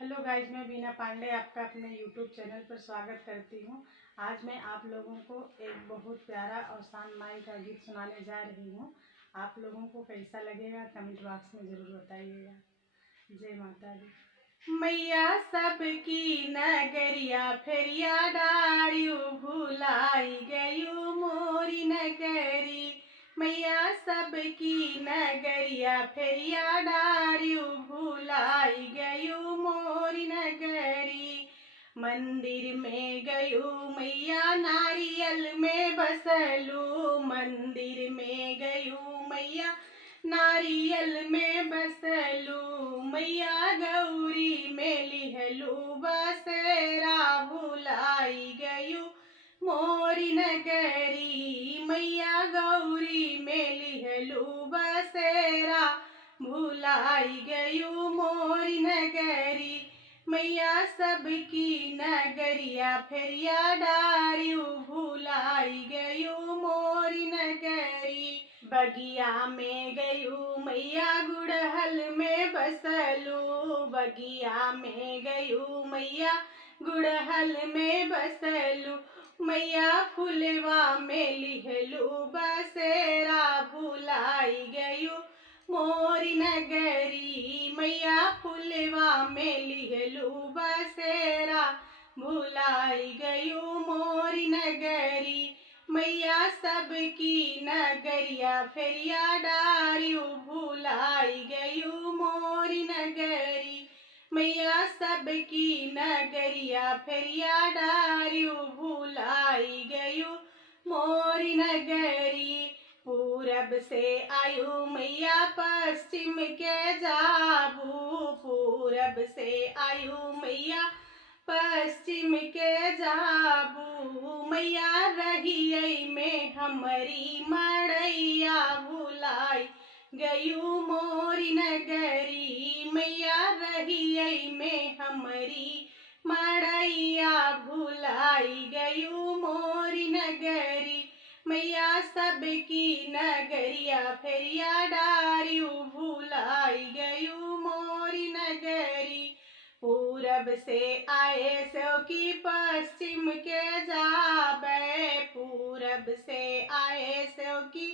Hello guys, मैं बीना पांडे आपका अपने यूट्यूब चैनल पर स्वागत करती हूँ। आज मैं आप लोगों को एक बहुत प्यारा और शान माई का गीत सुनाने जा रही हूँ। आप लोगों को कैसा लगेगा कमेंट बॉक्स में ज़रूर बताइएगा। जय माता दी। मैया सबकी नगरिया फेरिया डारियो भुलाई गयू मोरी नगरी। मैया सबकी नगरिया फेरिया डारियो भुलाई गयू मोरी नगरी। मंदिर में गयू मैया नारियल में बसलू। मंदिर में गयू मैया नारियल में बसलू। मैया गौरी में लिहलू बसेरा भुलाई गयू मोरी नगरी। मैया गौरी में लिहलू बसेरा भुलाई गयू मोरी नगरी। मैया सबकी नगरिया फेरिया डारियो भुलाई गयू मोरी नगरी। बगिया में गयू मैया गुड़हल में बसलू। बगिया में गयू मैया गुड़हल में बसलू। मैया फुलवा में लिहलू बसेरा भुलाई गयू मोरी नगरी। मैया फुलवा में लिहलू बसेरा भुलाई गयू मोरी नगरी। मैया सबकी नगरिया फेरिया डारियो भुलाई गयू मोरी नगरी। मैया सबकी नगरिया फेरिया डारियो भुलाई गयू मोरी नगरी। पूरब से आयु मैया पश्चिम के जाबू। पूरब से आयु मैया पश्चिम के जाबू। मैया रहियै में हमारी मड़ैया भुलाई गयू मोरी नगरी। मैया रहियै में हमारी मड़ैया भुलाई गयू मोरी नगरी। मैया सबकी नगरिया फेरिया डारियो भुलाई गयू मोरी नगरी। पूरब से आए सो की पश्चिम के जाबे। पूरब से आए सो की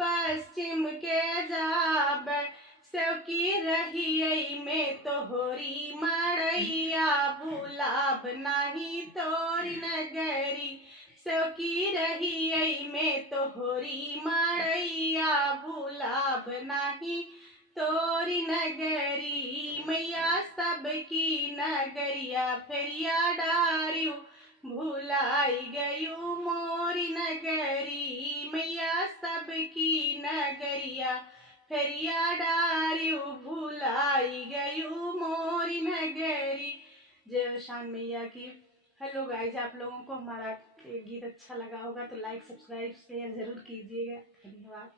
पश्चिम के जाबे। सो की रहियै में तोहरी मड़ैया भुलाब नाही तोरी नगरी। सो की रहियै में तोहरी मड़ैया भुलाब नाही तोरी नगरी। मैया सबकी नगरिया फेरिया डारियो भुलाई गयू मोरी नगरी। मैया सबकी नगरिया फेरिया डारियो भुलाई गयू मोरी नगरी। जय शान मैया की। हेलो गाइज, आप लोगों को हमारा गीत अच्छा लगा होगा तो लाइक सब्सक्राइब शेयर ज़रूर कीजिएगा। धन्यवाद।